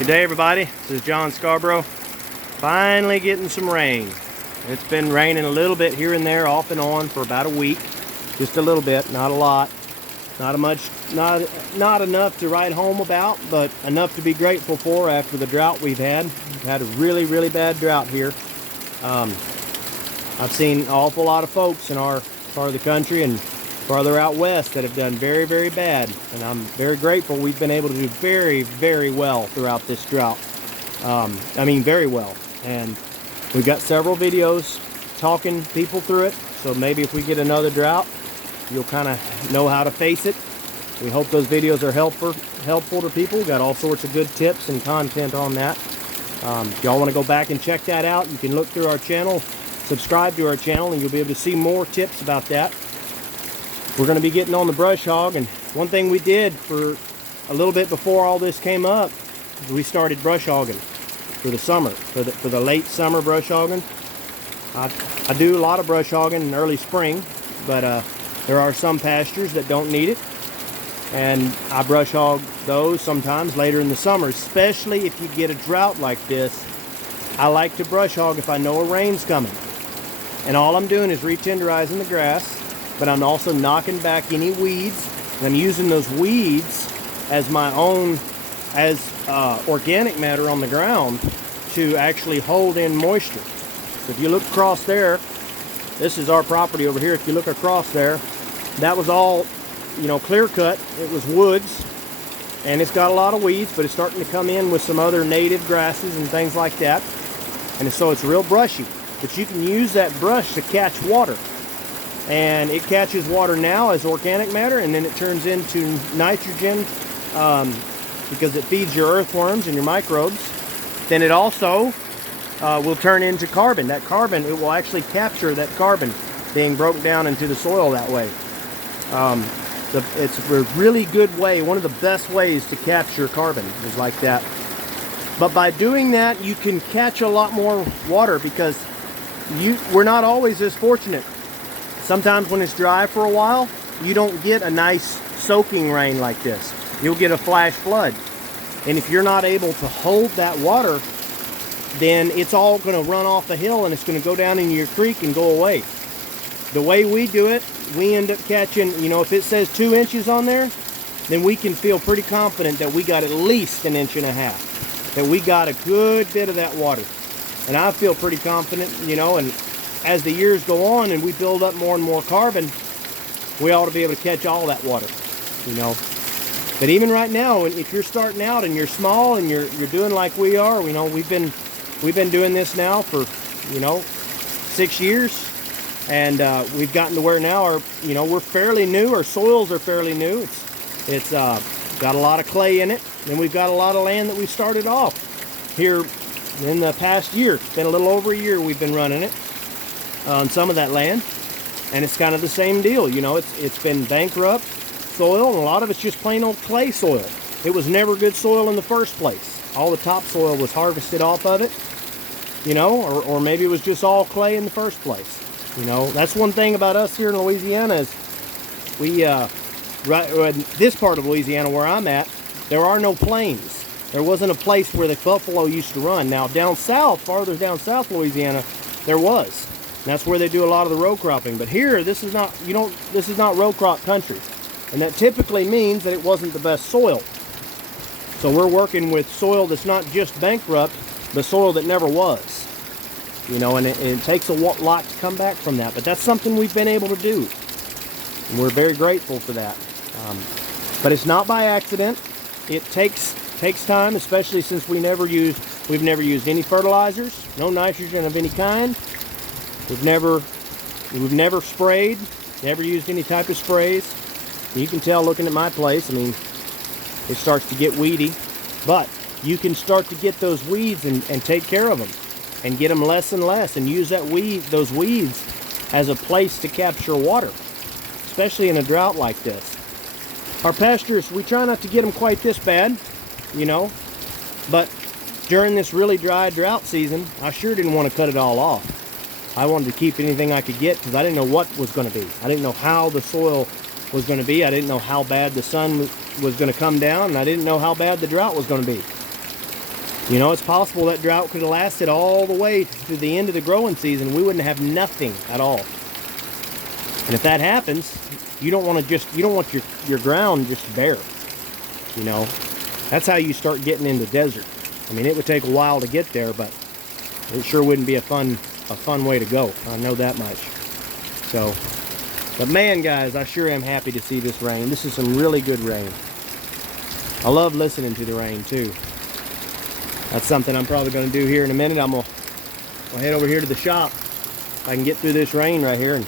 Good day, everybody. This is John Scarborough. Finally getting some rain. It's been raining a little bit here and there, off and on, for about a week. Just a little bit, not a lot. Not enough to write home about, but enough to be grateful for after the drought we've had. We've had a really bad drought here. I've seen an awful lot of folks in our part of the country and farther out west that have done very bad, and I'm very grateful we've been able to do very well throughout this drought. I mean, very well. And we've got several videos talking people through it, so maybe if we get another drought, you'll kind of know how to face it. We hope those videos are helpful to people. We've got all sorts of good tips and content on that. If y'all want to go back and check that out, you can look through our channel, subscribe to our channel, and you'll be able to see more tips about that. We're going to be getting on the brush hog, and one thing we did for a little bit before all this came up, we started brush hogging for the summer, for the late summer brush hogging. I do a lot of brush hogging in early spring, but there are some pastures that don't need it, and I brush hog those sometimes later in the summer, especially if you get a drought like this. I like to brush hog if I know a rain's coming, and all I'm doing is re-tenderizing the grass, but I'm also knocking back any weeds, and I'm using those weeds as my own, as organic matter on the ground to actually hold in moisture. So if you look across there, this is our property over here. If you look across there, that was all, you know, clear cut. It was woods, and it's got a lot of weeds, but it's starting to come in with some other native grasses and things like that. And so it's real brushy, but you can use that brush to catch water. And it catches water now as organic matter, and then it turns into nitrogen because it feeds your earthworms and your microbes. Then it also will turn into carbon. That carbon, it will actually capture that carbon being broken down into the soil that way. It's a really good way, one of the best ways to capture carbon is like that. But by doing that, you can catch a lot more water because we're not always as fortunate. Sometimes when it's dry for a while, you don't get a nice soaking rain like this. You'll get a flash flood. And if you're not able to hold that water, then it's all going to run off the hill and it's going to go down into your creek and go away. The way we do it, we end up catching, you know, if it says 2 inches on there, then we can feel pretty confident that we got at least 1.5 inches, that we got a good bit of that water. And I feel pretty confident, you know, and as the years go on and we build up more and more carbon, we ought to be able to catch all that water, you know. But even right now, if you're starting out and you're small and you're doing like we are, you know, we've been doing this now for, you know, 6 years, and we've gotten to where now you know, we're fairly new. Our soils are fairly new. It's got a lot of clay in it, and we've got a lot of land that we started off here in the past year. It's been a little over a year we've been running it on some of that land, and it's kind of the same deal. You know, it's been bankrupt soil, and a lot of it's just plain old clay soil. It was never good soil in the first place. All the topsoil was harvested off of it, you know, or maybe it was just all clay in the first place. You know, that's one thing about us here in Louisiana is we, right in this part of Louisiana where I'm at, there are no plains. There wasn't a place where the buffalo used to run. Now down south, farther down south Louisiana, there was. That's where they do a lot of the row cropping. But here, this is not row crop country. And that typically means that it wasn't the best soil. So we're working with soil that's not just bankrupt, but soil that never was. You know, and it takes a lot to come back from that. But that's something we've been able to do. And we're very grateful for that. But it's not by accident. It takes time, especially since we've never used any fertilizers, no nitrogen of any kind. We've never sprayed, never used any type of sprays. You can tell looking at my place, I mean, it starts to get weedy, but you can start to get those weeds and take care of them and get them less and less and use those weeds as a place to capture water, especially in a drought like this. Our pastures, we try not to get them quite this bad, you know, but during this really dry drought season, I sure didn't want to cut it all off. I wanted to keep anything I could get because I didn't know what was going to be. I didn't know how the soil was going to be. I didn't know how bad the sun was going to come down, and I didn't know how bad the drought was going to be. You know, it's possible that drought could have lasted all the way to the end of the growing season. We wouldn't have nothing at all. And if that happens, you don't want your ground just bare. You know, that's how you start getting into desert. I mean, it would take a while to get there, but it sure wouldn't be a fun way to go. I know that much. So, but man, guys, I sure am happy to see this rain. This is some really good rain. I love listening to the rain too. That's something I'm probably going to do here in a minute. I'll head over here to the shop. I can get through this rain right here and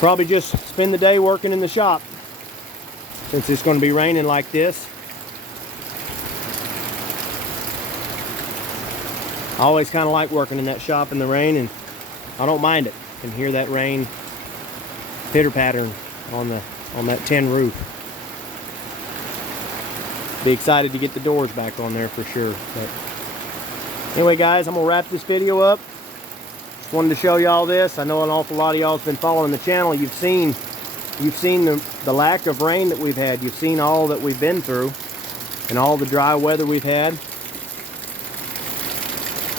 probably just spend the day working in the shop since it's going to be raining like this. I always kind of like working in that shop in the rain, and I don't mind it. I can hear that rain pitter pattern on that tin roof. Be excited to get the doors back on there for sure. But anyway, guys, I'm gonna wrap this video up. Just wanted to show y'all this. I know an awful lot of y'all have been following the channel. You've seen the lack of rain that we've had. You've seen all that we've been through and all the dry weather we've had.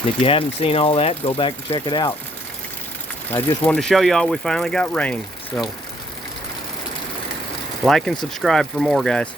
And if you haven't seen all that, go back and check it out. I just wanted to show y'all we finally got rain. So like and subscribe for more, guys.